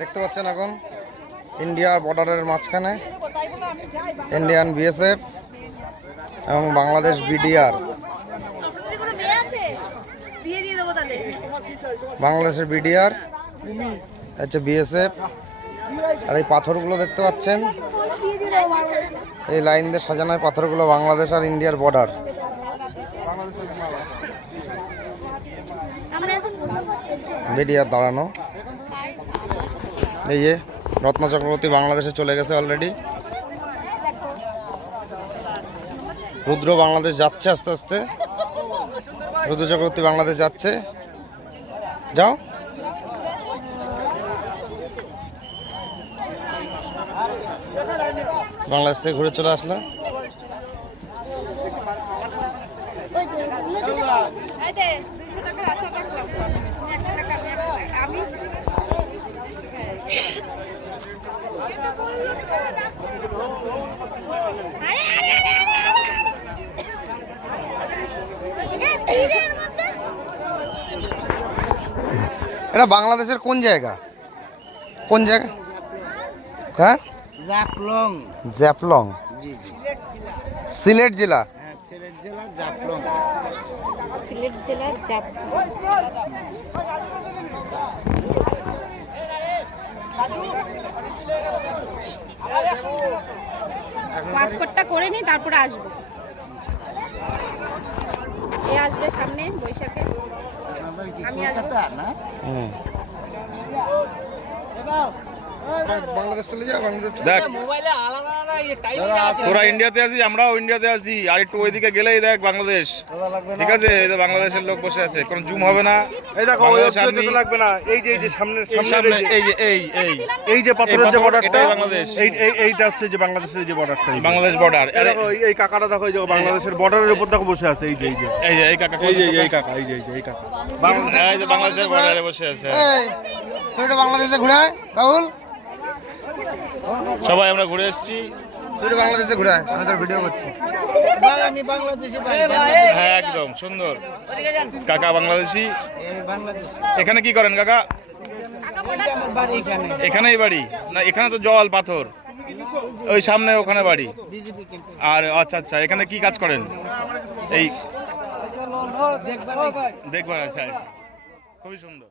দেখতে পাচ্ছেন এখন ইন্ডিয়ার বর্ডারের মাঝখানে ইন্ডিয়ান বিএসএফ এবং বাংলাদেশ বিডিআর, বাংলাদেশের বিডিআর হচ্ছে বিএসএফ। আর এই পাথরগুলো দেখতে পাচ্ছেন, এই লাইন দিয়ে সাজানো পাথরগুলো বাংলাদেশ আর ইন্ডিয়ার বর্ডার। বিডিআর দাঁড়ানো। এই যে রত্ন চক্রবর্তী বাংলাদেশে চলে গেছে অলরেডি। রুদ্র বাংলাদেশ যাচ্ছে আস্তে আস্তে। রুদ্র চক্রবর্তী বাংলাদেশ যাচ্ছে, যাও। বাংলাদেশ থেকে ঘুরে চলে আসলো। এটা বাংলাদেশের কোন জায়গা? কোন জায়গা? হ্যাঁ, জাফলং। জাফলং, জি জি, সিলেট জেলা। হ্যাঁ, সিলেট জেলা জাফলং। সিলেট জেলার জাফলং। পাসপোর্টটা করে নি, তারপরে আসবো। এ আসবে সামনে বৈশাখে। আমি আসবো না, বাংলাদেশ চলে যাও। বাংলাদেশ দেখ তোরা ইন্ডিয়াতে আছিস, আমরাও ইন্ডিয়াতে আছি, আর একটু ওইদিকে গেলেই দেখ বাংলাদেশ। ঠিক আছে, এই যে বাংলাদেশের লোক বসে আছে, কোনো জুম হবে না। এই দেখো, লাগবে না। এই যে সামনে এই যে এই যে পাথরের যে বর্ডারটা, বাংলাদেশ, এইটা হচ্ছে যে বাংলাদেশের যে বর্ডারটা, বাংলাদেশ বর্ডার। দেখো এই কাকাটা, দেখো এই যে বাংলাদেশের বর্ডারের উপর দেখো বসে আছে। এই যে এই কাকা, এই কাকা, এই কাকা এই যে বাংলাদেশের বর্ডারে বসে আছে। তুই একটু বাংলাদেশে ঘুরে আয় রাহুল। সবাই আমরা ঘুরে এসেছি। তুই একটু বাংলাদেশে ঘুরে আয়, আমি তোর ভিডিও করছি। ভাই আমি বাংলাদেশি ভাই। হ্যাঁ একদম সুন্দর। কাকা বাংলাদেশি। আমি বাংলাদেশি। এখানে কি করেন কাকা? আমার বাড়ি এখানে। এখানেই বাড়ি? না এখানে তো জল পাথর, ওই সামনে ওখানে বাড়ি। বিজেপি ক্যাম্পে আর আচ্ছা আচ্ছা, এখানে কি কাজ করেন? এই দেখবার। দেখবার। আচ্ছা, খুবই সুন্দর।